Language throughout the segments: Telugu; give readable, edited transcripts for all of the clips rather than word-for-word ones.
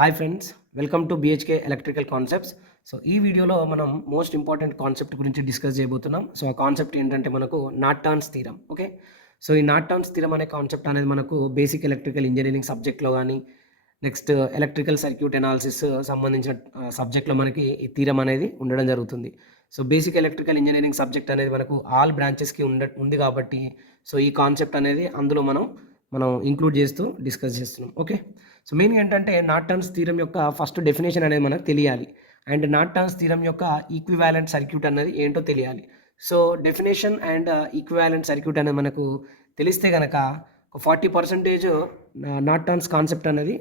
Hi friends, welcome to BHK electrical concepts. So ఈ వీడియోలో మనం మోస్ట్ ఇంపార్టెంట్ కాన్సెప్ట్ గురించి డిస్కస్ చేయబోతున్నాం. సో ఆ కాన్సెప్ట్ ఏంటంటే మనకు నార్టన్స్ థీరం. ఓకే, సో ఈ నార్టన్స్ థీరం అనే కాన్సెప్ట్ అనేది మనకు బేసిక్ ఎలక్ట్రికల్ ఇంజనీరింగ్ సబ్జెక్ట్లో కానీ నెక్స్ట్ ఎలక్ట్రికల్ సర్క్యూట్ అనాలిసిస్ సంబంధించిన సబ్జెక్ట్లో మనకి ఈ థీరం అనేది ఉండడం జరుగుతుంది. So basic electrical engineering subject అనేది మనకు ఆల్ బ్రాంచెస్కి ఉంది కాబట్టి సో ఈ కాన్సెప్ట్ అనేది అందులో మనం ఇంక్లూడ్ చేస్తూ డిస్కస్ చేస్తున్నాం. ఓకే, సో మెయిన్ ఏంటంటే నార్టన్స్ థీరం యొక్క ఫస్ట్ డెఫినేషన్ అనేది మనకు తెలియాలి అండ్ నార్టన్స్ థీరం యొక్క ఈక్వివాలెంట్ సర్క్యూట్ అనేది ఏంటో తెలియాలి. So definition and equivalent circuit అనేది మనకు తెలిస్తే కనుక ఒక 40% నార్టన్స్ కాన్సెప్ట్ అనేది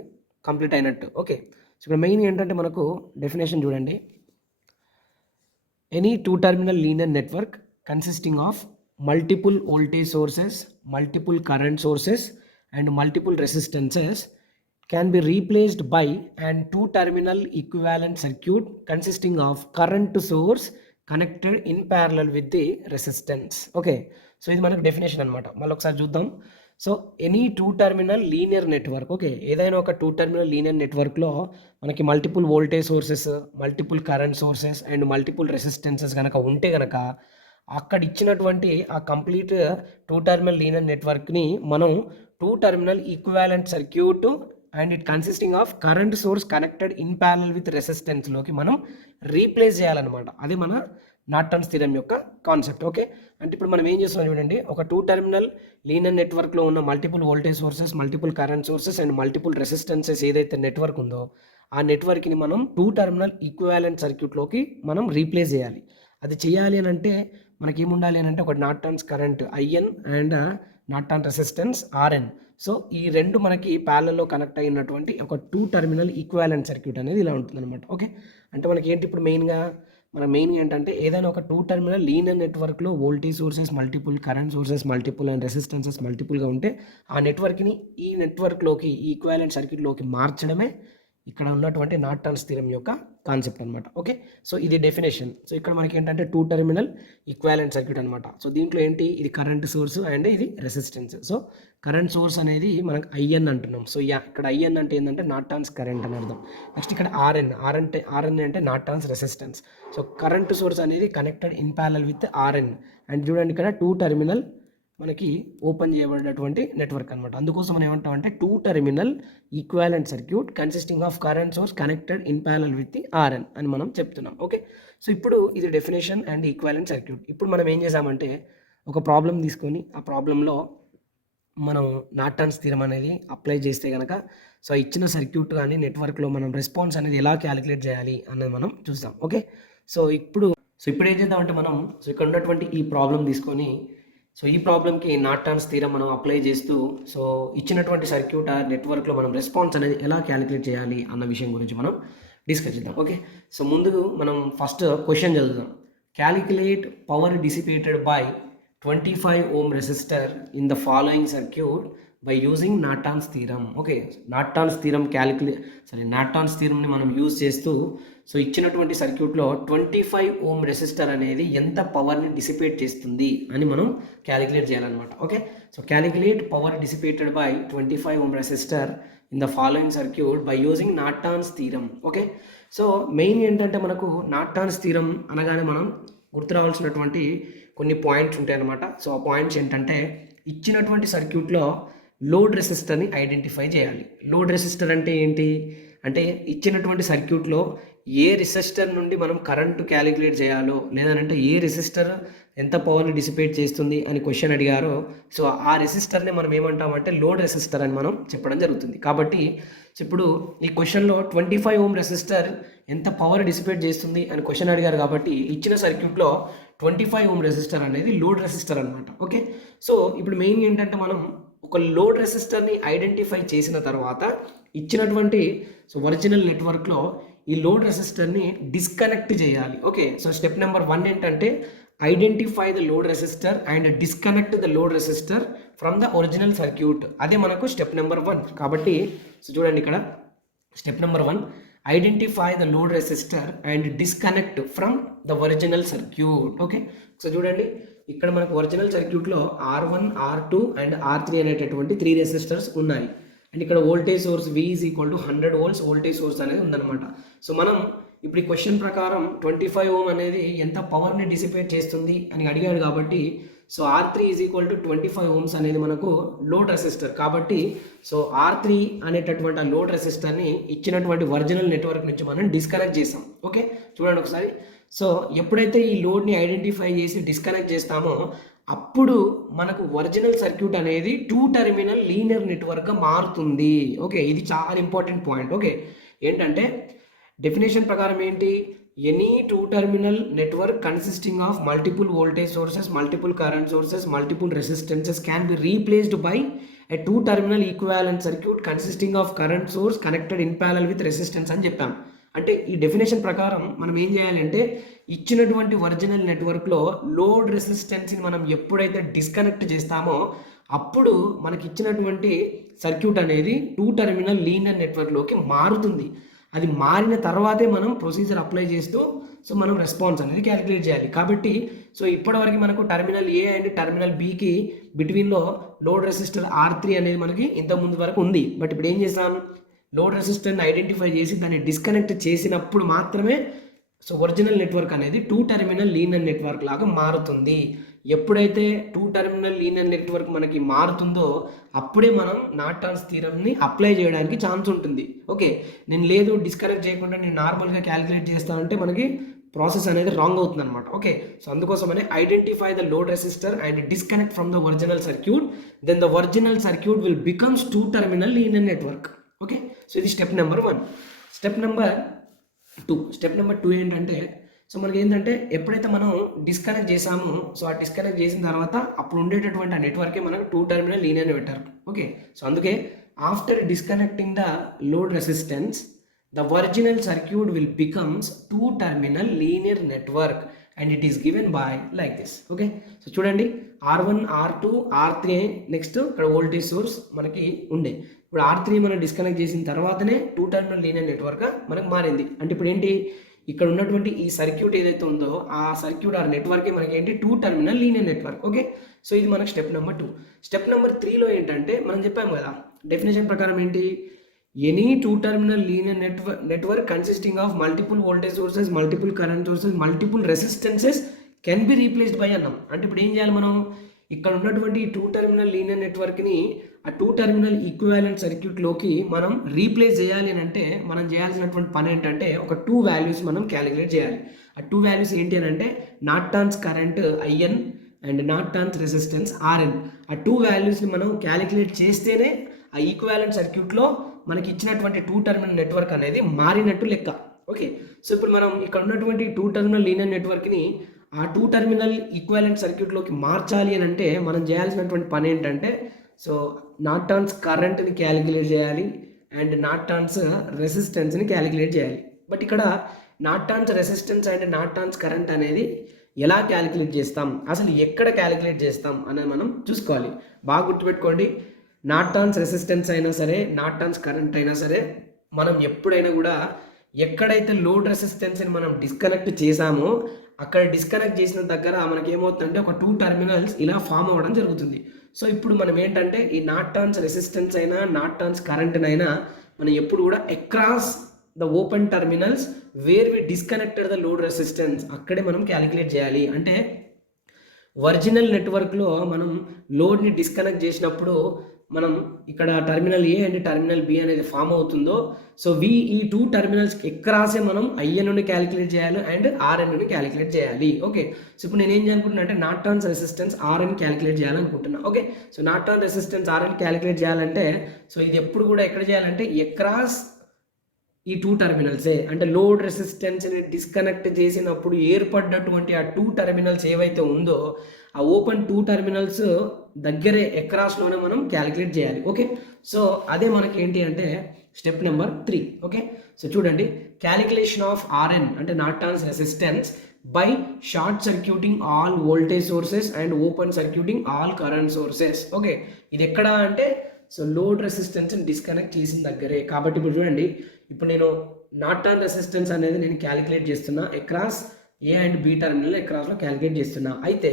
కంప్లీట్ అయినట్టు. ఓకే, సో ఇక్కడ మెయిన్ ఏంటంటే మనకు డెఫినేషన్ చూడండి. Any two terminal linear network consisting of multiple voltage sources, multiple current sources and multiple resistances can be replaced by an two terminal equivalent circuit consisting of current source connected in parallel with the resistance. Okay, so ఇది మనకు డెఫినేషన్ అనమాట. మళ్ళీ ఒకసారి చూద్దాం. So any two terminal linear network, okay, ఏదైనా ఒక టూ టర్మినల్ లీనియర్ నెట్వర్క్లో మనకి multiple voltage sources, multiple current sources and multiple resistances కనుక ఉంటే కనుక అక్కడ ఇచ్చినటువంటి ఆ కంప్లీట్ టూ టర్మినల్ లీనియర్ నెట్వర్క్ని మనం two terminal equivalent circuit and it consisting of current source connected in parallel with రెసిస్టెన్స్లోకి మనం రీప్లేస్ చేయాలన్నమాట. అది మన నార్టన్స్ థీరం యొక్క కాన్సెప్ట్. ఓకే, అంటే ఇప్పుడు మనం ఏం చేస్తున్నాం చూడండి, ఒక టూ టర్మినల్ లీనియర్ నెట్వర్క్లో ఉన్న multiple voltage sources, multiple current sources and multiple resistances ఏదైతే నెట్వర్క్ ఉందో ఆ నెట్వర్క్ని మనం టూ టర్మినల్ ఈక్వివాలెంట్ సర్క్యూట్లోకి మనం రీప్లేస్ చేయాలి. అది చేయాలి అని అంటే మనకి ఏముండాలి అని అంటే ఒక Norton's current IN and Norton resistance RN. So ఈ రెండు మనకి ప్యారలల్లో కనెక్ట్ అయినటువంటి ఒక టూ టర్మినల్ ఈక్వాలెంట్ సర్క్యూట్ అనేది ఇలా ఉంటుంది అనమాట. ఓకే, అంటే మనకి ఏంటి ఇప్పుడు మెయిన్గా ఏంటంటే ఏదైనా ఒక టూ టర్మినల్ లీనియర్ నెట్వర్క్లో voltage sources multiple, current sources multiple and resistances మల్టిపుల్గా ఉంటే ఆ నెట్వర్క్ని ఈ నెట్వర్క్లోకి ఈక్వాలెంట్ సర్క్యూట్లోకి మార్చడమే ఇక్కడ ఉన్నటువంటి నార్టన్స్ థీరం యొక్క కాన్సెప్ట్ అనమాట. ఓకే, సో ఇది డెఫినేషన్. సో ఇక్కడ మనకి ఏంటంటే టూ టర్మినల్ ఈక్వాలెంట్ సర్క్యూట్ అనమాట. సో దీంట్లో ఏంటి, ఇది కరెంట్ సోర్స్ అండ్ ఇది రెసిస్టెన్స్. సో కరెంట్ సోర్స్ అనేది మనకు IN అంటున్నాం. సో ఇక్కడ IN అంటే ఏంటంటే నార్టన్స్ కరెంట్ అని అర్థం. నెక్స్ట్ ఇక్కడ RN అంటే Norton's resistance. So current source అనేది connected in parallel with RN and చూడండి ఇక్కడ టూ టర్మినల్ మనకి ఓపెన్ చేయబడినటువంటి నెట్వర్క్ అనమాట. అందుకోసం మనం ఏమంటామంటే two terminal equivalent circuit consisting of current source connected in parallel with the RN అని మనం చెప్తున్నాం. ఓకే, సో ఇప్పుడు ఇది డెఫినేషన్ అండ్ ఈక్వాలెంట్ సర్క్యూట్. ఇప్పుడు మనం ఏం చేసామంటే ఒక ప్రాబ్లం తీసుకొని ఆ ప్రాబ్లంలో మనం నార్టన్స్ థీరం అనేది అప్లై చేస్తే కనుక సో ఇచ్చిన సర్క్యూట్ కానీ నెట్వర్క్లో మనం రెస్పాన్స్ అనేది ఎలా క్యాలిక్యులేట్ చేయాలి అన్నది మనం చూస్తాం. ఓకే, సో ఇప్పుడు ఏం చేద్దామంటే మనం ఇక్కడ ఉన్నటువంటి ఈ ప్రాబ్లం తీసుకొని సో ఈ ప్రాబ్లంకి నార్టన్స్ థీరం మనం అప్లై చేస్తూ సో ఇచ్చినటువంటి సర్క్యూట్ నెట్వర్క్లో మనం రెస్పాన్స్ అనేది ఎలా క్యాలిక్యులేట్ చేయాలి అన్న విషయం గురించి మనం డిస్కస్ చేద్దాం. ఓకే, సో ముందు మనం ఫస్ట్ క్వశ్చన్ చదువుదాం. Calculate power dissipated by 25 ohm resistor in the following circuit by using Norton's theorem. Okay, Norton's థీరంని మనం యూజ్ చేస్తూ సో ఇచ్చినటువంటి సర్క్యూట్లో 25 ohm రెసిస్టర్ అనేది ఎంత పవర్ని డిసిపేట్ చేస్తుంది అని మనం క్యాలిక్యులేట్ చేయాలన్నమాట. Okay, so calculate power dissipated by 25 ohm resistor in the following circuit by using Norton's theorem. Okay, so main ఏంటంటే మనకు నార్టన్స్ థీరం అనగానే మనం గుర్తు రావాల్సినటువంటి కొన్ని పాయింట్స్ ఉంటాయి అన్నమాట. సో ఆ పాయింట్స్ ఏంటంటే ఇచ్చినటువంటి సర్క్యూట్లో లోడ్ రెసిస్టర్ని ఐడెంటిఫై చేయాలి. లోడ్ రెసిస్టర్ అంటే ఏంటి అంటే ఇచ్చినటువంటి సర్క్యూట్లో ఏ రెసిస్టర్ నుండి మనం కరెంటు క్యాలిక్యులేట్ చేయాలో లేదంటే ఏ రెసిస్టర్ ఎంత పవర్ని డిసిపేట్ చేస్తుంది అని క్వశ్చన్ అడిగారో సో ఆ రెసిస్టర్ని మనం ఏమంటామంటే లోడ్ రెసిస్టర్ అని మనం చెప్పడం జరుగుతుంది. కాబట్టి ఇప్పుడు ఈ క్వశ్చన్లో 25 ohm రెసిస్టర్ ఎంత పవర్ డిసిపేట్ చేస్తుంది అని క్వశ్చన్ అడిగారు కాబట్టి ఇచ్చిన సర్క్యూట్లో 25 ohm రెసిస్టర్ అనేది లోడ్ రెసిస్టర్ అనమాట. ఓకే, సో ఇప్పుడు మెయిన్ ఏంటంటే మనం ఒక లోడ్ రెసిస్టర్ని ఐడెంటిఫై చేసిన తర్వాత ఇచ్చినటువంటి సో ఒరిజినల్ నెట్వర్క్లో ఈ లోడ్ రెసిస్టర్ని డిస్కనెక్ట్ చేయాలి. ఓకే, సో స్టెప్ నెంబర్ 1 ఏంటంటే identify the load resistor and disconnect the load resistor from the original circuit. అదే మనకు స్టెప్ నెంబర్ 1. కాబట్టి సో చూడండి ఇక్కడ step number 1 identify the load resistor and disconnect from the original circuit. Okay, so చూడండి ఇక్కడ మనకు ఒరిజినల్ సర్క్యూట్లో R1, R2 అండ్ R3 అనేటటువంటి 3 రెసిస్టర్స్ ఉన్నాయి. అండ్ ఇక్కడ voltage source V is equal to 100 volts voltage source అనేది ఉందన్నమాట. సో మనం ఇప్పుడు ఈ క్వశ్చన్ ప్రకారం 25 ఓం అనేది ఎంత పవర్ని డిసిపేట్ చేస్తుంది అని అడిగాడు కాబట్టి so R3 is equal to 25 ohms అనేది మనకు లోడ్ రెసిస్టర్ కాబట్టి సో R3 అనేటటువంటి ఆ లోడ్ రెసిస్టర్ని ఇచ్చినటువంటి ఒరిజినల్ నెట్వర్క్ నుంచి మనం డిస్కనెక్ట్ చేస్తాం. ఓకే, చూడండి ఒకసారి. సో ఎప్పుడైతే ఈ లోడ్ని ఐడెంటిఫై చేసి డిస్కనెక్ట్ చేస్తామో అప్పుడు మనకు ఒరిజినల్ సర్క్యూట్ అనేది 2 టెర్మినల్ లీనియర్ నెట్వర్క్గా మారుతుంది. ఓకే, ఇది చాలా ఇంపార్టెంట్ పాయింట్. ఓకే, ఏంటంటే డెఫినేషన్ ప్రకారం ఏంటి, any 2 terminal network consisting of multiple voltage sources, multiple current sources, multiple resistances can be replaced by a 2 terminal equivalent circuit consisting of current source connected in parallel with resistance అని చెప్పాం. అంటే ఈ డెఫినేషన్ ప్రకారం మనం ఏం చేయాలంటే ఇచ్చినటువంటి ఒరిజినల్ నెట్వర్క్లో లోడ్ రెసిస్టెన్స్ని మనం ఎప్పుడైతే డిస్కనెక్ట్ చేస్తామో అప్పుడు మనకి ఇచ్చినటువంటి సర్క్యూట్ అనేది 2 టెర్మినల్ లీనియర్ నెట్వర్క్లోకి మారుతుంది. అది మారిన తర్వాతే మనం ప్రొసీజర్ అప్లై చేస్తూ సో మనం రెస్పాన్స్ అనేది క్యాలిక్యులేట్ చేయాలి. కాబట్టి సో ఇప్పటివరకు మనకు టెర్మినల్ ఏ అండ్ టెర్మినల్ బికి బిట్వీన్లో లోడ్ రెసిస్టర్ R3 అనేది మనకి ఇంతకుముందు వరకు ఉంది. బట్ ఇప్పుడు ఏం చేసాం, లోడ్ రెసిస్టర్ని ఐడెంటిఫై చేసి దాన్ని డిస్కనెక్ట్ చేసినప్పుడు మాత్రమే సో ఒరిజినల్ నెట్వర్క్ అనేది 2 టెర్మినల్ లీనియర్ నెట్వర్క్ లాగా మారుతుంది. ఎప్పుడైతే 2 టెర్మినల్ లీనియర్ నెట్వర్క్ మనకి మారుతుందో అప్పుడే మనం నార్టన్స్ థీరమ్ని అప్లై చేయడానికి ఛాన్స్ ఉంటుంది. ఓకే, నేను లేదు డిస్కనెక్ట్ చేయకుండా నేను నార్మల్గా క్యాలిక్యులేట్ చేస్తానంటే మనకి ప్రాసెస్ అనేది రాంగ్ అవుతుంది అనమాట. ఓకే, సో అందుకోసమనే identify the load resistor and disconnect from the original circuit, then the original circuit will becomes 2 terminal linear network. Okay, so ఇది స్టెప్ నెంబర్ 1. స్టెప్ నెంబర్ 2 ఏంటంటే సో మనకి ఏంటంటే ఎప్పుడైతే మనం డిస్కనెక్ట్ చేసామో సో ఆ డిస్కనెక్ట్ చేసిన తర్వాత అప్పుడు ఉండేటటువంటి ఆ నెట్వర్కే మనకు 2 terminal linear network. Okay, so అందుకే after disconnecting the load resistance the original circuit will becomes 2 terminal linear network and it is given by like this. Okay, so చూడండి R1 R2 R3 నెక్స్ట్ ఇక్కడ వోల్టేజ్ సోర్స్ మనకి ఉండే. ఇప్పుడు R3 మనం డిస్కనెక్ట్ చేసిన తర్వాతనే 2 టెర్మినల్ లీనియర్ నెట్వర్క్ మనకు మారింది. అంటే ఇప్పుడు ఏంటి, ఇక్కడ ఉన్నటువంటి ఈ సర్క్యూట్ ఏదైతే ఉందో ఆ సర్క్యూట్ ఆ నెట్వర్కే మనకి ఏంటి 2 terminal linear network. Okay, so ఇది మనకు స్టెప్ నెంబర్ 2. స్టెప్ నెంబర్ 3లో ఏంటంటే మనం చెప్పాము కదా డెఫినేషన్ ప్రకారం ఏంటి, any 2 terminal linear network consisting of multiple voltage sources, multiple current sources, multiple resistances can be replaced by అన్నాం. అంటే ఇప్పుడు ఏం చేయాలి మనం, ఇక్కడ ఉన్నటువంటి 2 టెర్మినల్ లీనియర్ నెట్వర్క్ని ఆ 2 టెర్మినల్ ఈక్వివాలెంట్ సర్క్యూట్లోకి మనం రీప్లేస్ చేయాలి అని అంటే మనం చేయాల్సినటువంటి పని ఏంటంటే ఒక 2 వాల్యూస్ మనం క్యాలిక్యులేట్ చేయాలి. ఆ 2 వాల్యూస్ ఏంటి అని అంటే Norton's current IN and Norton's resistance RN. ఆ 2 వాల్యూస్ని మనం క్యాలిక్యులేట్ చేస్తేనే ఆ ఈక్వివాలెంట్ సర్క్యూట్లో మనకి ఇచ్చినటువంటి 2 టెర్మినల్ నెట్వర్క్ అనేది మారినట్టు లెక్క. ఓకే, సో ఇప్పుడు మనం ఇక్కడ ఉన్నటువంటి 2 టెర్మినల్ లీనియర్ నెట్వర్క్ని ఆ 2 టెర్మినల్ ఈక్వివాలెంట్ సర్క్యూట్లోకి మార్చాలి అని అంటే మనం చేయాల్సినటువంటి పని ఏంటంటే సో నార్టన్స్ కరెంట్ని క్యాలిక్యులేట్ చేయాలి అండ్ నార్టన్స్ రెసిస్టెన్స్ని క్యాలిక్యులేట్ చేయాలి. బట్ ఇక్కడ Norton's resistance and Norton's current అనేది ఎలా క్యాలిక్యులేట్ చేస్తాం, అసలు ఎక్కడ క్యాలిక్యులేట్ చేస్తాం అనేది మనం చూసుకోవాలి. బాగా గుర్తుపెట్టుకోండి, నార్టన్స్ రెసిస్టెన్స్ అయినా సరే నార్టన్స్ కరెంట్ అయినా సరే మనం ఎప్పుడైనా కూడా ఎక్కడైతే లోడ్ రెసిస్టెన్స్ని మనం డిస్కనెక్ట్ చేసామో అక్కడ డిస్కనెక్ట్ చేసిన దగ్గర మనకి ఏమవుతుందంటే ఒక 2 టెర్మినల్స్ ఇలా ఫామ్ అవ్వడం జరుగుతుంది. సో ఇప్పుడు మనం ఏంటంటే ఈ నార్టన్స్ రెసిస్టెన్స్ అయినా నార్టన్స్ కరెంట్నైనా మనం ఎప్పుడు కూడా across the open terminals where we disconnected the load resistance అక్కడే మనం క్యాలిక్యులేట్ చేయాలి. అంటే ఒరిజినల్ నెట్వర్క్లో మనం లోడ్ని డిస్కనెక్ట్ చేసినప్పుడు మనం ఇక్కడ terminal A and terminal B అనేది ఫామ్ అవుతుందో సో ఈ 2 టెర్మినల్స్ ఎక్రాసే మనం IN క్యాలిక్యులేట్ చేయాలి అండ్ RN క్యాలిక్యులేట్ చేయాలి. ఓకే, సో ఇప్పుడు నేను ఏం చేయాలనుకుంటున్నా అంటే నార్టన్స్ రెసిస్టెన్స్ RN క్యాలిక్యులేట్ చేయాలనుకుంటున్నా. Okay, so Norton resistance RN calculate చేయాలంటే సో ఇది ఎప్పుడు కూడా ఎక్కడ చేయాలంటే ఎక్రాస్ ఈ 2 టెర్మినల్సే. అంటే లోడ్ రెసిస్టెన్స్ని డిస్కనెక్ట్ చేసినప్పుడు ఏర్పడినటువంటి ఆ 2 టెర్మినల్స్ ఏవైతే ఉందో ఆ ఓపెన్ 2 టెర్మినల్స్ దగ్గరే ఎక్రాస్లోనే మనం క్యాలిక్యులేట్ చేయాలి. ఓకే, సో అదే మనకి ఏంటి అంటే స్టెప్ నెంబర్ 3. ఓకే, సో చూడండి క్యాలిక్యులేషన్ ఆఫ్ RN అంటే Norton's resistance by shot circuiting all voltage sources and open circuiting all current sources. Okay, ఇది ఎక్కడ అంటే సో లోడ్ రెసిస్టెన్స్ని డిస్కనెక్ట్ చేసిన దగ్గరే. కాబట్టి ఇప్పుడు చూడండి, ఇప్పుడు నేను నార్టన్ రెసిస్టెన్స్ అనేది నేను క్యాలిక్యులేట్ చేస్తున్నా across A and B terminal అక్రాస్లో క్యాలిక్యులేట్ చేస్తున్నా. అయితే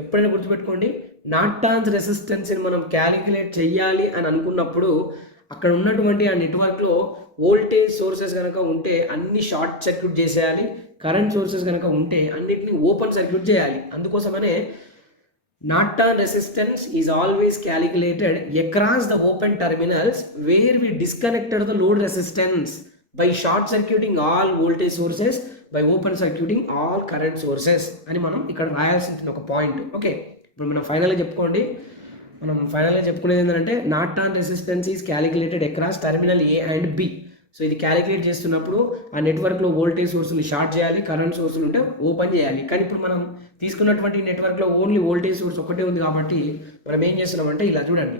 ఎప్పుడైనా గుర్తుపెట్టుకోండి, నార్టన్స్ రెసిస్టెన్స్ని మనం క్యాలిక్యులేట్ చేయాలి అని అనుకున్నప్పుడు అక్కడ ఉన్నటువంటి ఆ నెట్వర్క్లో వోల్టేజ్ సోర్సెస్ కనుక ఉంటే అన్ని షార్ట్ సర్క్యూట్ చేసేయాలి, కరెంట్ సోర్సెస్ కనుక ఉంటే అన్నిటిని ఓపెన్ సర్క్యూట్ చేయాలి. అందుకోసమనే Norton resistance is always calculated across the open terminals where we disconnected the load resistance by short circuiting all voltage sources by open circuiting all current sources అని మనం ఇక్కడ రాయాల్సిన ఒక పాయింట్. ఓకే, ఇప్పుడు మనం ఫైనల్గా చెప్పుకునేది ఏంటంటే Norton resistance is calculated across terminal A and B. So ఇది క్యాలిక్యులేట్ చేస్తున్నప్పుడు ఆ నెట్వర్క్లో వోల్టేజ్ సోర్స్ని షార్ట్ చేయాలి, కరెంట్ సోర్స్లు ఉంటే ఓపెన్ చేయాలి. కానీ ఇప్పుడు మనం తీసుకున్నటువంటి నెట్వర్క్లో ఓన్లీ వోల్టేజ్ సోర్స్ ఒకటే ఉంది కాబట్టి మనం ఏం చేస్తున్నామంటే ఇలా చూడండి,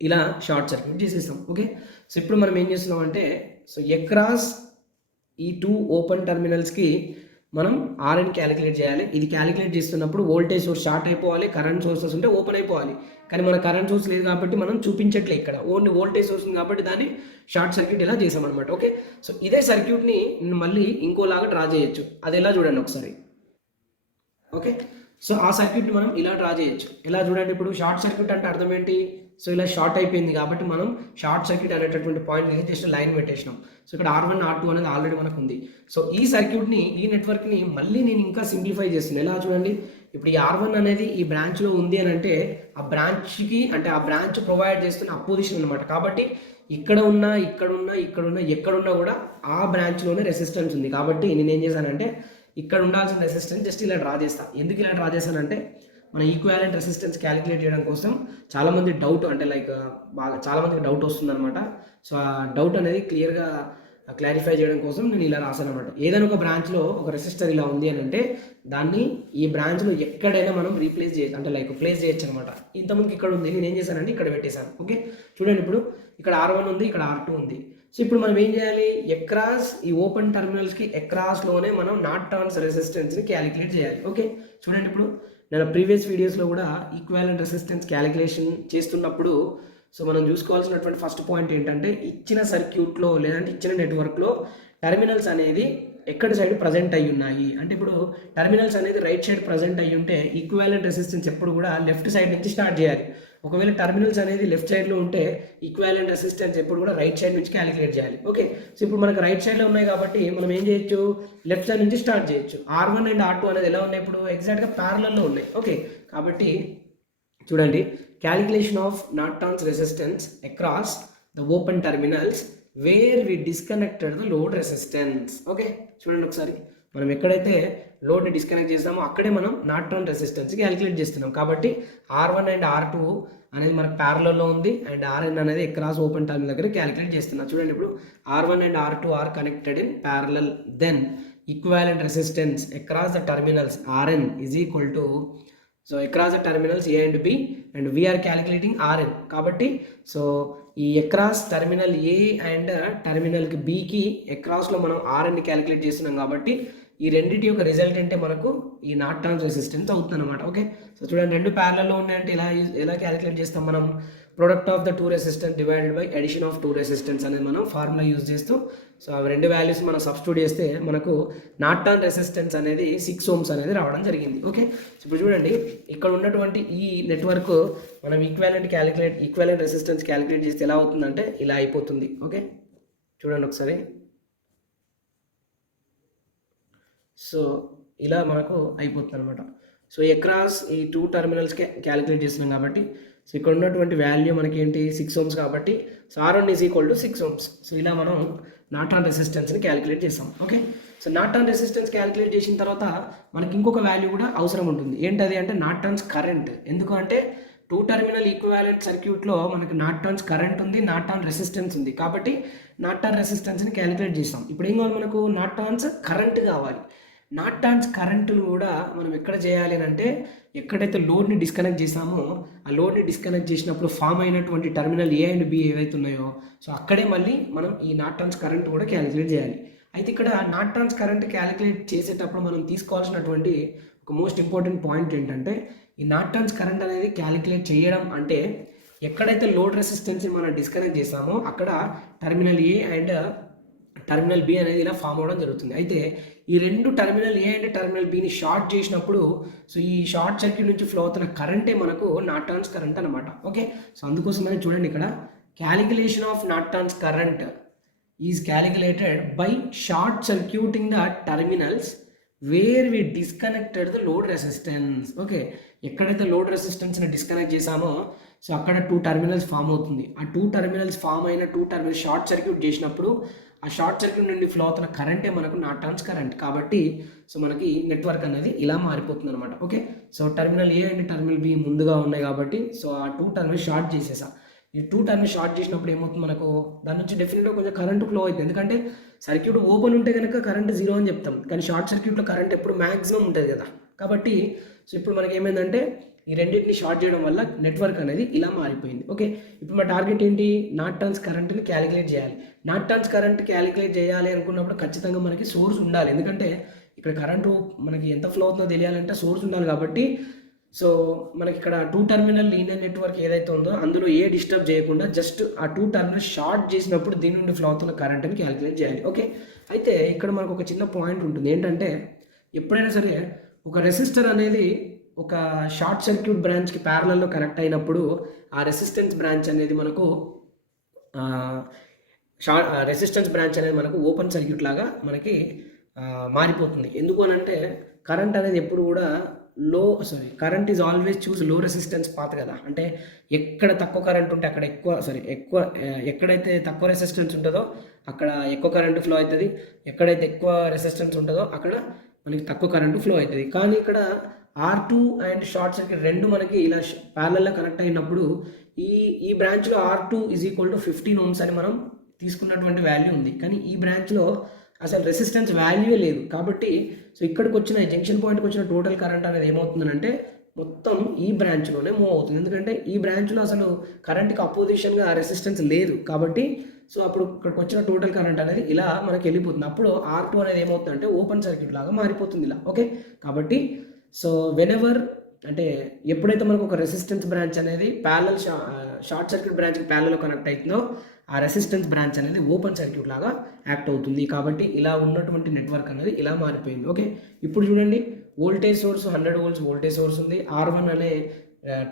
ఇలా షార్ట్ సర్క్యూట్ చేసేస్తాం. ఓకే, సో ఇప్పుడు మనం ఏం చేస్తున్నామంటే సో అక్రాస్ ఈ 2 ఓపెన్ టర్మినల్స్కి మనం ఆర్ఎన్ క్యాలిక్యులేట్ చేయాలి. ఇది క్యాలిక్యులేట్ చేస్తున్నప్పుడు వోల్టేజ్ సోర్స్ షార్ట్ అయిపోవాలి, కరెంట్ సోర్సెస్ ఉంటే ఓపెన్ అయిపోవాలి. కానీ మన కరెంట్ సోర్స్ లేదు కాబట్టి మనం చూపించట్లే, ఇక్కడ ఓన్లీ వోల్టేజ్ సోర్స్ ఉంది కాబట్టి దాన్ని షార్ట్ సర్క్యూట్ ఇలా చేసామన్నమాట. ఓకే, సో ఇదే సర్క్యూట్ని మళ్ళీ ఇంకోలాగా డ్రా చేయొచ్చు. అది ఎలా చూడండి ఒకసారి. ఓకే, సో ఆ సర్క్యూట్ని మనం ఇలా డ్రా చేయొచ్చు. ఎలా చూడండి, ఇప్పుడు షార్ట్ సర్క్యూట్ అంటే అర్థం ఏంటి? సో ఇలా షార్ట్ అయిపోయింది కాబట్టి మనం షార్ట్ సర్క్యూట్ అనేటటువంటి పాయింట్ మీద జస్ట్ లైన్ పెట్టేసినాం. సో ఇక్కడ R1 R2 అనేది ఆల్రెడీ మనకు ఉంది. సో ఈ సర్క్యూట్ని, ఈ నెట్వర్క్ని మళ్ళీ నేను ఇంకా సింప్లిఫై చేస్తున్నాను. ఎలా చూడండి, ఇప్పుడు ఈ R1 అనేది ఈ బ్రాంచ్లో ఉంది అని అంటే ఆ బ్రాంచ్కి అంటే ఆ బ్రాంచ్ ప్రొవైడ్ చేస్తున్న అపోజిషన్ అనమాట. కాబట్టి ఇక్కడ ఉన్నా ఎక్కడున్నా కూడా ఆ బ్రాంచ్లోనే రెసిస్టెన్స్ ఉంది. కాబట్టి నేను ఏం చేశానంటే ఇక్కడ ఉండాల్సిన రెసిస్టెన్స్ జస్ట్ ఇలా డ్రా చేస్తాను. ఎందుకు ఇలా డ్రా చేశానంటే మన ఈక్వాలెంట్ రెసిస్టెన్స్ క్యాలిక్యులేట్ చేయడం కోసం చాలామంది డౌట్ అంటే చాలామందికి డౌట్ వస్తుందన్నమాట. సో ఆ డౌట్ అనేది క్లియర్గా క్లారిఫై చేయడం కోసం నేను ఇలా రాశాను అనమాట. ఏదైనా ఒక బ్రాంచ్లో ఒక రెసిస్టర్ ఇలా ఉంది అని అంటే దాన్ని ఈ బ్రాంచ్లో ఎక్కడైనా మనం రీప్లేస్ చేయొచ్చు, అంటే ప్లేస్ చేయొచ్చు అనమాట. ఇంతకుముందుకు ఇక్కడ ఉంది, నేను ఏం చేశానంటే ఇక్కడ పెట్టేశాను. ఓకే, చూడండి, ఇప్పుడు ఇక్కడ R1 ఉంది, ఇక్కడ R2 ఉంది. సో ఇప్పుడు మనం ఏం చేయాలి, అక్రాస్ ఈ ఓపెన్ టర్మినల్స్కి అక్రాస్లోనే మనం నార్టన్స్ రెసిస్టెన్స్ని క్యాలిక్యులేట్ చేయాలి. ఓకే, చూడండి, ఇప్పుడు నేను ప్రీవియస్ వీడియోస్లో కూడా ఈక్వాలెంట్ రెసిస్టెన్స్ క్యాలిక్యులేషన్ చేస్తున్నప్పుడు సో మనం చూసుకోవాల్సినటువంటి ఫస్ట్ పాయింట్ ఏంటంటే ఇచ్చిన సర్క్యూట్లో లేదంటే ఇచ్చిన నెట్వర్క్లో టర్మినల్స్ అనేది ఎక్కడి సైడ్ ప్రజెంట్ అయ్యి ఉన్నాయి అంటే ఇప్పుడు టర్మినల్స్ అనేది రైట్ సైడ్ ప్రజెంట్ అయ్యి ఉంటే ఈక్వాలెంట్ రెసిస్టెన్స్ ఎప్పుడు కూడా లెఫ్ట్ సైడ్ నుంచి స్టార్ట్ చేయాలి. ఒకవేళ టర్మినల్స్ అనేది లెఫ్ట్ సైడ్లో ఉంటే ఈక్వాలెంట్ రెసిస్టెన్స్ ఎప్పుడు కూడా రైట్ సైడ్ నుంచి క్యాలిక్యులేట్ చేయాలి. ఓకే, సో ఇప్పుడు మనకు రైట్ సైడ్లో ఉన్నాయి కాబట్టి మనం ఏం చేయొచ్చు, లెఫ్ట్ సైడ్ నుంచి స్టార్ట్ చేయొచ్చు. R1 అండ్ R2 అనేది ఎలా ఉన్నాయి, ఇప్పుడు ఎగ్జాక్ట్గా ప్యారలల్లో ఉన్నాయి. ఓకే, కాబట్టి చూడండి, calculation of Norton's resistance across the open terminals where we disconnected the load resistance. Okay, చూడండి ఒకసారి, మనం ఎక్కడైతే లోడ్ని డిస్కనెక్ట్ చేస్తామో అక్కడే మనం నార్టన్ రెసిస్టెన్స్ క్యాలిక్యులేట్ చేస్తున్నాం. కాబట్టి R1 అండ్ R2 అనేది మనకు ప్యారలల్లో ఉంది అండ్ Rn అనేది అక్రాస్ ఓపెన్ టర్మినల్ దగ్గర క్యాలిక్యులేట్ చేస్తున్నాం. చూడండి, ఇప్పుడు R1 and R2 are connected in parallel, then equivalent resistance across the terminals Rn is equal to so across the terminals A and B and we are calculating Rn. కాబట్టి సో ఈ అక్రాస్ టర్మినల్ A అండ్ టర్మినల్కి Bకి అక్రాస్లో మనం Rnని క్యాలిక్యులేట్ చేస్తున్నాం. కాబట్టి ఈ రెండింటి యొక్క రిజల్ట్ అంటే మనకు ఈ నార్టన్స్ రెసిస్టెన్స్ అవుతుంది అనమాట. ఓకే, సో చూడండి, రెండు ప్యారలల్లో ఉన్నాయంటే ఎలా క్యాలిక్యులేట్ చేస్తాం మనం, product of the two resistance divided by addition of two resistance అనేది మనం ఫార్ములా యూజ్ చేస్తూ సో అవి రెండు వాల్యూస్ మనం సబ్స్టిట్యూట్ చేస్తే మనకు నార్టన్ రెసిస్టెన్స్ అనేది 6 ohms అనేది రావడం జరిగింది. ఓకే, ఇప్పుడు చూడండి, ఇక్కడ ఉన్నటువంటి ఈ నెట్వర్క్ మనం ఈక్వాలెంట్ రెసిస్టెన్స్ క్యాలిక్యులేట్ చేస్తే ఎలా అవుతుందంటే ఇలా అయిపోతుంది. ఓకే, చూడండి ఒకసారి, సో ఇలా మనకు అయిపోతుంది అనమాట. సో అక్రాస్ ఈ 2 టర్మినల్స్కి క్యాలిక్యులేట్ చేస్తున్నాం కాబట్టి సో ఇక్కడ ఉన్నటువంటి వాల్యూ మనకి ఏంటి 6 ohms కాబట్టి so R1 is equal to 6 ohms. So ఇలా మనం నార్టన్ రెసిస్టెన్స్ని క్యాలిక్యులేట్ చేస్తాం. Okay, so Norton resistance calculate చేసిన తర్వాత మనకి ఇంకొక వాల్యూ కూడా అవసరం ఉంటుంది. ఏంటది అంటే నార్టన్స్ కరెంట్. ఎందుకు అంటే 2 టర్మినల్ ఈక్వాలెంట్ సర్క్యూట్లో మనకి నార్టన్స్ కరెంట్ ఉంది, నార్టన్ రెసిస్టెన్స్ ఉంది. కాబట్టి నార్టన్ రెసిస్టెన్స్ని క్యాలిక్యులేట్ చేస్తాం. ఇప్పుడు ఏం కావాలి, మనకు నార్టన్స్ కరెంట్ కావాలి. నార్టన్స్ కరెంటును కూడా మనం ఎక్కడ చేయాలి అని అంటే ఎక్కడైతే లోడ్ని డిస్కనెక్ట్ చేసామో ఆ లోడ్ని డిస్కనెక్ట్ చేసినప్పుడు ఫామ్ అయినటువంటి టర్మినల్ A అండ్ B ఏవైతే ఉన్నాయో సో అక్కడే మళ్ళీ మనం ఈ నార్టన్స్ కరెంట్ కూడా క్యాలిక్యులేట్ చేయాలి. అయితే ఇక్కడ నార్టన్స్ కరెంట్ క్యాలిక్యులేట్ చేసేటప్పుడు మనం తీసుకోవాల్సినటువంటి ఒక మోస్ట్ ఇంపార్టెంట్ పాయింట్ ఏంటంటే ఈ నార్టన్స్ కరెంట్ అనేది క్యాలిక్యులేట్ చేయడం అంటే ఎక్కడైతే లోడ్ రెసిస్టెన్స్ని మనం డిస్కనెక్ట్ చేసామో అక్కడ terminal A and terminal B అనేది ఇలా ఫామ్ అవ్వడం జరుగుతుంది. అయితే ఈ రెండు టర్మినల్ A అండ్ టర్మినల్ Bని షార్ట్ చేసినప్పుడు సో ఈ షార్ట్ సర్క్యూట్ నుంచి ఫ్లో అవుతున్న కరెంటే మనకు నార్టన్స్ కరెంట్ అనమాట. ఓకే, సో అందుకోసమని చూడండి, ఇక్కడ calculation of Norton's current is calculated by short circuiting the terminals where we disconnected the load resistance. Okay, ఎక్కడైతే లోడ్ రెసిస్టెన్స్ని డిస్కనెక్ట్ చేసామో సో అక్కడ 2 టర్మినల్స్ ఫామ్ అవుతుంది. ఆ 2 టర్మినల్స్ ఫామ్ అయిన 2 టర్మినల్స్ షార్ట్ సర్క్యూట్ చేసినప్పుడు ఆ షార్ట్ సర్క్యూట్ నుండి ఫ్లో అవుతున్న కరెంటే మనకు నార్టన్స్ కరెంట్. కాబట్టి సో మనకి నెట్వర్క్ అనేది ఇలా మారిపోతుంది అనమాట. Okay, so terminal A and terminal B ముందుగా ఉన్నాయి కాబట్టి సో ఆ 2 టర్మినల్ షార్ట్ చేసేసా. ఈ 2 టర్మినల్ షార్ట్ చేసినప్పుడు ఏమవుతుంది, మనకు దాని నుంచి డెఫినెట్గా కొంచెం కరెంట్ ఫ్లో అవుతుంది. ఎందుకంటే సర్క్యూట్ ఓపెన్ ఉంటే కనుక కరెంట్ 0 అని చెప్తాం, కానీ షార్ట్ సర్క్యూట్లో కరెంట్ ఎప్పుడు మ్యాక్సిమం ఉంటుంది కదా. కాబట్టి సో ఇప్పుడు మనకి ఏమైందంటే ఈ రెండింటిని షార్ట్ చేయడం వల్ల నెట్వర్క్ అనేది ఇలా మారిపోయింది. ఓకే, ఇప్పుడు మన టార్గెట్ ఏంటి, నార్టన్స్ కరెంట్ని క్యాలిక్యులేట్ చేయాలి. నార్టన్స్ కరెంట్ క్యాలిక్యులేట్ చేయాలి అనుకున్నప్పుడు ఖచ్చితంగా మనకి సోర్స్ ఉండాలి. ఎందుకంటే ఇక్కడ కరెంటు మనకి ఎంత ఫ్లో అవుతుందో తెలియాలంటే సోర్స్ ఉండాలి. కాబట్టి సో మనకి ఇక్కడ 2 టర్మినల్ లీనియర్ నెట్వర్క్ ఏదైతే ఉందో అందులో ఏ డిస్టర్బ్ చేయకుండా జస్ట్ ఆ 2 టర్మినల్ షార్ట్ చేసినప్పుడు దీని నుండి ఫ్లో అవుతున్న కరెంట్ని క్యాలిక్యులేట్ చేయాలి. ఓకే, అయితే ఇక్కడ మనకు ఒక చిన్న పాయింట్ ఉంటుంది. ఏంటంటే ఎప్పుడైనా సరే ఒక రెసిస్టర్ అనేది ఒక షార్ట్ సర్క్యూట్ బ్రాంచ్కి ప్యారలల్లో కనెక్ట్ అయినప్పుడు ఆ రెసిస్టెన్స్ బ్రాంచ్ అనేది మనకు రెసిస్టెన్స్ బ్రాంచ్ అనేది మనకు ఓపెన్ సర్క్యూట్ లాగా మనకి మారిపోతుంది. ఎందుకు అని అంటే కరెంట్ అనేది ఎప్పుడు కూడా కరెంట్ ఈజ్ ఆల్వేస్ చూస్ లో రెసిస్టెన్స్ పాత్ కదా. అంటే ఎక్కడ తక్కువ కరెంట్ ఉంటే అక్కడ ఎక్కడైతే తక్కువ రెసిస్టెన్స్ ఉంటుందో అక్కడ ఎక్కువ కరెంటు ఫ్లో అవుతుంది, ఎక్కడైతే ఎక్కువ రెసిస్టెన్స్ ఉంటుందో అక్కడ మనకి తక్కువ కరెంటు ఫ్లో అవుతుంది. కానీ ఇక్కడ R2 అండ్ షార్ట్ సర్క్యూట్ రెండు మనకి ఇలా ప్యారలల్లో కనెక్ట్ అయినప్పుడు ఈ బ్రాంచ్లో R2 is equal to 15 ohms అని మనం తీసుకున్నటువంటి వాల్యూ ఉంది. కానీ ఈ బ్రాంచ్లో అసలు రెసిస్టెన్స్ వాల్యూ లేదు. కాబట్టి సో ఇక్కడికి వచ్చిన జంక్షన్ పాయింట్కి వచ్చిన టోటల్ కరెంట్ అనేది ఏమవుతుందంటే మొత్తం ఈ బ్రాంచ్లోనే మూవ్ అవుతుంది. ఎందుకంటే ఈ బ్రాంచ్లో అసలు కరెంట్కి అపోజిషన్గా రెసిస్టెన్స్ లేదు. కాబట్టి సో అప్పుడు ఇక్కడికి వచ్చిన టోటల్ కరెంట్ అనేది ఇలా మనకి వెళ్ళిపోతుంది. అప్పుడు R2 అనేది ఏమవుతుందంటే ఓపెన్ సర్క్యూట్ లాగా మారిపోతుంది ఇలా. ఓకే, కాబట్టి సో వెనెవర్ అంటే ఎప్పుడైతే మనకు ఒక రెసిస్టెన్స్ బ్రాంచ్ అనేది ప్యారలల్ షార్ట్ సర్క్యూట్ బ్రాంచ్కి ప్యారలల్లో కనెక్ట్ అవుతుందో ఆ రెసిస్టెన్స్ బ్రాంచ్ అనేది ఓపెన్ సర్క్యూట్ లాగా యాక్ట్ అవుతుంది. కాబట్టి ఇలా ఉన్నటువంటి నెట్వర్క్ అనేది ఇలా మారిపోయింది. ఓకే, ఇప్పుడు చూడండి voltage source 100 volts voltage source ఉంది, R1 అనే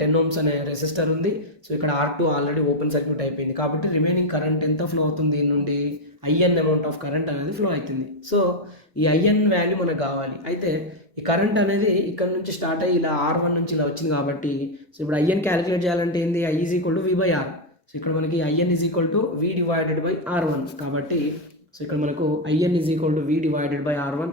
10 ohms అనే రెసిస్టర్ ఉంది. సో ఇక్కడ R2 ఆల్రెడీ ఓపెన్ సర్క్యూట్ అయిపోయింది. కాబట్టి రిమైనింగ్ కరెంట్ ఎంత ఫ్లో అవుతుంది, దీని నుండి IN అమౌంట్ ఆఫ్ కరెంట్ అనేది ఫ్లో అవుతుంది. సో ఈ IN వాల్యూ మనకు కావాలి. అయితే ఈ కరెంట్ అనేది ఇక్కడ నుంచి స్టార్ట్ అయ్యి ఇలా R1 నుంచి ఇలా వచ్చింది. కాబట్టి సో ఇప్పుడు IN క్యాలిక్యులేట్ చేయాలంటే ఏంది, I is equal to V/R. So ఇక్కడ మనకి IN is equal to V divided by R1. కాబట్టి సో ఇక్కడ మనకు IN is equal to V divided by R1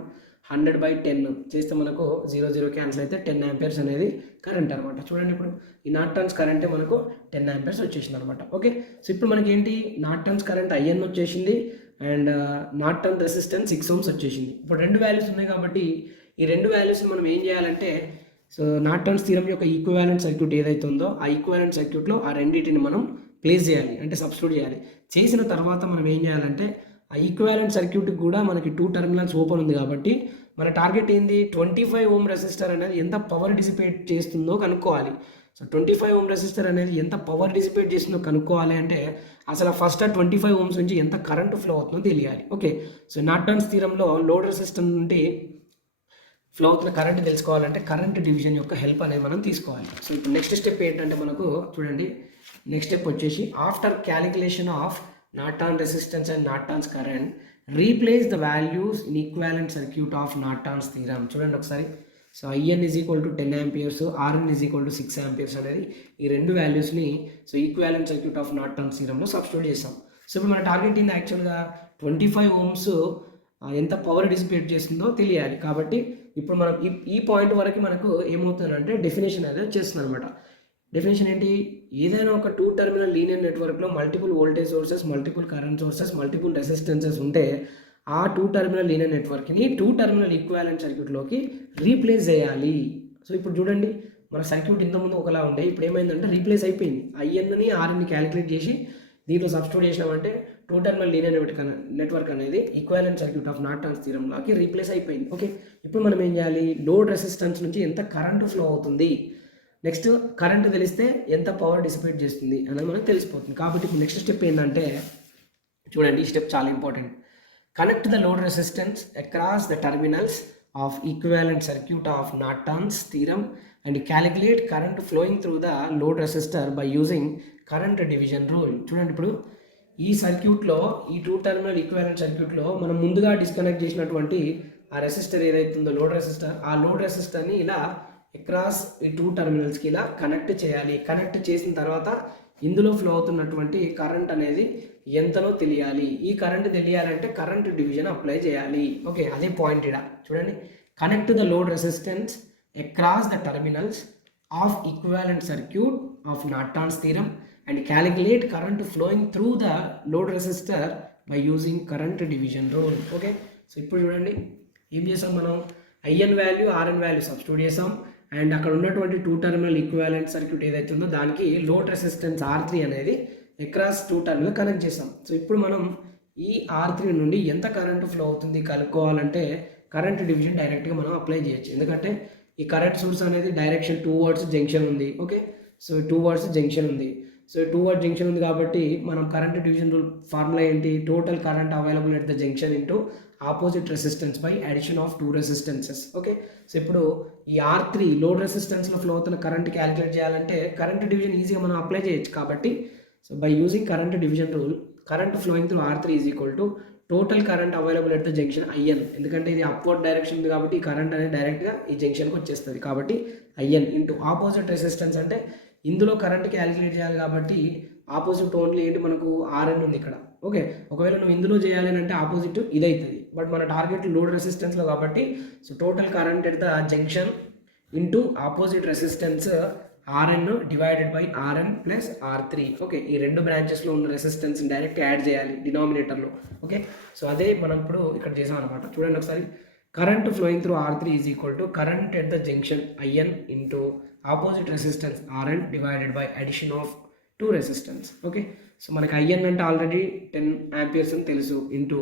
100/10 చేస్తే మనకు 0 0 క్యాన్సిల్ అయితే 10 amperes అనేది కరెంట్ అనమాట. చూడండి ఇప్పుడు ఈ నార్టన్స్ కరెంటే మనకు 10 amperes వచ్చేసింది అనమాట. ఓకే, సో ఇప్పుడు మనకి ఏంటి నార్టన్స్ కరెంట్ IN వచ్చేసింది అండ్ నార్టన్ రెసిస్టెన్స్ 6 ohms వచ్చేసింది. ఇప్పుడు రెండు వాల్యూస్ ఉన్నాయి కాబట్టి ఈ రెండు వాల్యూస్ని మనం ఏం చేయాలంటే సో నార్టన్స్ థీరం యొక్క ఈక్వివాలెంట్ సర్క్యూట్ ఏదైతే ఉందో ఆ ఈక్వివాలెంట్ సర్క్యూట్లో ఆ రెండింటిని మనం ప్లేస్ చేయాలి, అంటే సబ్స్టిట్యూట్ చేయాలి. చేసిన తర్వాత మనం ఏం చేయాలంటే ఆ ఈక్వివాలెంట్ సర్క్యూట్కి కూడా మనకి 2 టర్మినల్స్ ఓపెన్ ఉంది. కాబట్టి మన టార్గెట్ ఏంది, 25 ohm రెసిస్టర్ అనేది ఎంత పవర్ డిసిపేట్ చేస్తుందో కనుక్కోవాలి. సో 25 ohm రెసిస్టర్ అనేది ఎంత పవర్ డిసిపేట్ చేస్తుందో కనుక్కోవాలి అంటే అసలు ఫస్ట్ 25 ohms నుంచి ఎంత కరెంటు ఫ్లో అవుతుందో తెలియాలి. ఓకే, సో నార్టన్స్ థీరంలో లోడ్ రెసిస్టెన్స్ నుండి ఫ్లో అవుతున్న కరెంట్ తెలుసుకోవాలంటే కరెంట్ డివిజన్ యొక్క హెల్ప్ అనేది మనం తీసుకోవాలి. సో ఇప్పుడు నెక్స్ట్ స్టెప్ ఏంటంటే మనకు చూడండి, నెక్స్ట్ స్టెప్ వచ్చేసి after calculation of Norton resistance and Norton's current, replace the values in equivalent circuit of Norton's theorem. చూడండి ఒకసారి. So IN is equal to 10 amperes, RN is equal to 6 amperes అనేది ఈ రెండు వాల్యూస్ని so equivalent circuit of Norton's థీరంలో సబ్స్టిట్యూట్ చేస్తాం. సో ఇప్పుడు మన టార్గెట్ ఏంది, యాక్చువల్గా 25 ohms ఎంత పవర్ డిసిపేట్ చేస్తుందో తెలియాలి. కాబట్టి ఇప్పుడు మనం ఈ పాయింట్ వరకు మనకు ఏమవుతుందంటే డెఫినేషన్ అనేది చేస్తుంది అనమాట. డెఫినేషన్ ఏంటి, ఏదైనా ఒక 2 terminal linear network multiple voltage sources, multiple current sources, multiple resistances ఉంటే ఆ 2 టర్మినల్ లీనియర్ నెట్వర్క్ని 2 టర్మినల్ ఈక్వాలెంట్ సర్క్యూట్లోకి రీప్లేస్ చేయాలి. సో ఇప్పుడు చూడండి మన సర్క్యూట్ ఇంతకుముందు ఒకలా ఉండే, ఇప్పుడు ఏమైందంటే రీప్లేస్ అయిపోయింది. INని RNని క్యాలిక్యులేట్ చేసి దీంట్లో సబ్స్టిట్యూట్ చేసినామంటే 2 టర్మినల్ లీనియర్ నెట్వర్క్ అనేది ఈక్వాలెంట్ సర్క్యూట్ ఆఫ్ నార్టన్స్ థీరంలోకి రీప్లేస్ అయిపోయింది. ఓకే, ఇప్పుడు మనం ఏం చేయాలి, లోడ్ రెసిస్టెన్స్ నుంచి ఎంత కరెంటు ఫ్లో అవుతుంది, నెక్స్ట్ కరెంట్ తెలిస్తే ఎంత పవర్ డిసిపేట్ చేస్తుంది అనేది మనకు తెలిసిపోతుంది. కాబట్టి ఇప్పుడు నెక్స్ట్ స్టెప్ ఏంటంటే చూడండి, ఈ స్టెప్ చాలా important. Connect the load resistance across the terminals of equivalent circuit of Norton's theorem and calculate current flowing through the load resistor by using current division rule. చూడండి, ఇప్పుడు ఈ సర్క్యూట్లో, ఈ టూ టర్మినల్ ఈక్వివాలెంట్ సర్క్యూట్లో మనం ముందుగా డిస్కనెక్ట్ చేసినటువంటి ఆ రెసిస్టర్ ఏదైతుందో లోడ్ రెసిస్టర్, ఆ లోడ్ రెసిస్టర్ని ఇలా అక్రాస్ ఈ టూ టర్మినల్స్కి ఇలా కనెక్ట్ చేయాలి. కనెక్ట్ చేసిన తర్వాత ఇందులో ఫ్లో అవుతున్నటువంటి కరెంట్ అనేది ఎంతనో తెలియాలి. ఈ కరెంట్ తెలియాలంటే కరెంట్ డివిజన్ అప్లై చేయాలి. ఓకే, అదే పాయింట్ ఇక్కడ చూడండి. Connect the load resistance across the terminals of equivalent circuit of Norton's theorem and calculate current flowing through the load resistor by using current division rule. Okay, so ఇప్పుడు చూడండి ఏం చేసాం మనం, IN value RN value substitute చేసాం అండ్ అక్కడ ఉన్నటువంటి టూ టర్మినల్ ఈక్వివాలెంట్ సర్క్యూట్ ఏదైతే ఉందో దానికి లోడ్ రెసిస్టెన్స్ R3 అనేది అక్రాస్ టూ టర్మినల్ కనెక్ట్ చేసాం. సో ఇప్పుడు మనం ఈ R3 నుండి ఎంత కరెంట్ ఫ్లో అవుతుంది కనుక్కోవాలంటే కరెంట్ డివిజన్ డైరెక్ట్గా మనం అప్లై చేయొచ్చు. ఎందుకంటే ఈ కరెంట్ సోర్స్ అనేది డైరెక్షన్ టూ వర్డ్స్ జంక్షన్ ఉంది. Okay, so two words junction ఉంది. సో టూ వర్డ్ జంక్షన్ ఉంది కాబట్టి మనం కరెంట్ డివిజన్ రూల్ ఫార్ములా ఏంటి, total current available at the junction into opposite resistance by addition of two resistances. Okay, so ఇప్పుడు ఈ R3 లోడ్ రెసిస్టెన్స్లో ఫ్లో అవుతున్న కరెంట్ క్యాలిక్యులేట్ చేయాలంటే కరెంట్ డివిజన్ ఈజీగా మనం అప్లై చేయొచ్చు. కాబట్టి so by using current division rule, current flowing through R3 is equal to total current available at the junction IN. ఎందుకంటే ఇది అప్వర్డ్ డైరెక్షన్ ఉంది కాబట్టి ఈ కరెంట్ అనేది డైరెక్ట్గా ఈ జంక్షన్కి వచ్చేస్తుంది. కాబట్టి ఐఎన్ ఇంటూ ఆపోజిట్ రెసిస్టెన్స్, అంటే ఇందులో కరెంట్ క్యాలిక్యులేట్ చేయాలి కాబట్టి ఆపోజిట్ ఓన్లీ ఏంటి మనకు ఆర్ఎన్ ఉంది ఇక్కడ. ఓకే, ఒకవేళ నువ్వు ఇందులో చేయాలి అంటే ఆపోజిట్ ఇది అవుతుంది. బట్ మన టార్గెట్ లోడ్ రెసిస్టెన్స్లో కాబట్టి so total current at the junction into opposite resistance Rn divided by Rn plus R3. Okay, ఈ రెండు బ్రాంచెస్లో ఉన్న రెసిస్టెన్స్ డైరెక్ట్ యాడ్ చేయాలి డినామినేటర్లో. ఓకే, సో అదే మనం ఇప్పుడు ఇక్కడ చేసాం అనమాట. చూడండి ఒకసారి, current flowing through R3 is equal to current at the junction IN into opposite resistance Rn divided by addition of two resistance. Okay, so మనకి IN అంటే ఆల్రెడీ 10 ఆంపియర్స్ అని తెలుసు, ఇంటూ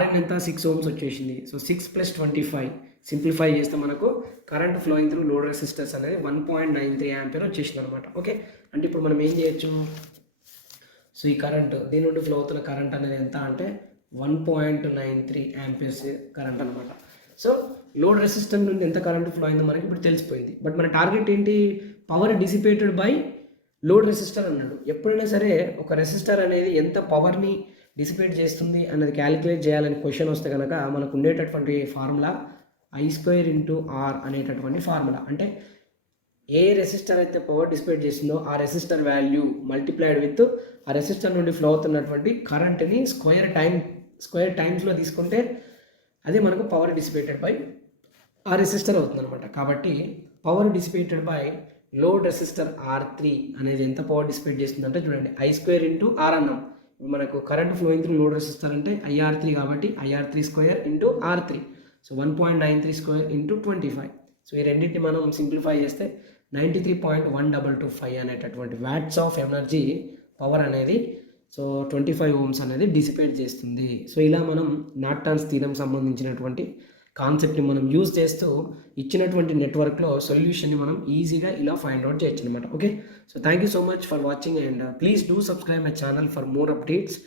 Rn ఎంత 6 ohms వచ్చేసింది. సో 6 + 25 సింప్లిఫై చేస్తే మనకు current flowing through load resistors అనేది 1.93 ఆంపియర్ వచ్చేసింది అనమాట. ఓకే, అంటే ఇప్పుడు మనం ఏం చేయొచ్చు, సో ఈ కరెంట్ దీని నుండి ఫ్లో అవుతున్న కరెంట్ అనేది ఎంత అంటే 1.93 ఆంపియర్స్ కరెంట్ అనమాట. సో లోడ్ రెసిస్టెన్స్ నుండి ఎంత కరెంట్ ఫ్లో అయిందో మనకి ఇప్పుడు తెలిసిపోయింది. బట్ మన టార్గెట్ ఏంటి, power dissipated by load resistor అన్నాడు. ఎప్పుడైనా సరే ఒక రెసిస్టర్ అనేది ఎంత పవర్ని డిసిపేట్ చేస్తుంది అన్నది క్యాలిక్యులేట్ చేయాలని క్వశ్చన్ వస్తే కనుక మనకు ఉండేటటువంటి ఫార్ములా I² × R అనేటటువంటి ఫార్ములా. అంటే ఏ రెసిస్టర్ అయితే పవర్ డిసిపేట్ చేసిందో ఆ రెసిస్టర్ వాల్యూ మల్టిప్లైడ్ విత్ ఆ రెసిస్టర్ నుండి ఫ్లో అవుతున్నటువంటి కరెంట్ని స్క్వేర్ టైమ్స్లో తీసుకుంటే అదే మనకు పవర్ డిసిపేటెడ్ బై ఆ రెసిస్టర్ అవుతుంది అనమాట. కాబట్టి power dissipated by load resistor R3 అనేది ఎంత పవర్ డిసిపేట్ చేస్తుందంటే చూడండి, I² × R అన్నాం. మనకు current flowing through load resistor అంటే IR3 కాబట్టి IR3² × R3. సో 1.93² × 25. సో ఈ రెండింటిని మనం సింప్లిఫై చేస్తే 93.1225 అనేటటువంటి వాట్స్ ఆఫ్ ఎనర్జీ పవర్ అనేది సో 25 ohms అనేది డిసిపేట్ చేస్తుంది. సో ఇలా మనం నార్టన్స్ థీరం సంబంధించినటువంటి కాన్సెప్ట్ని మనం యూజ్ చేస్తూ ఇచ్చినటువంటి నెట్వర్క్లో సొల్యూషన్ని మనం ఈజీగా ఇలా ఫైండ్ అవుట్ చేయొచ్చు అనమాట. Okay, so thank you so much for watching and please do subscribe my channel for more updates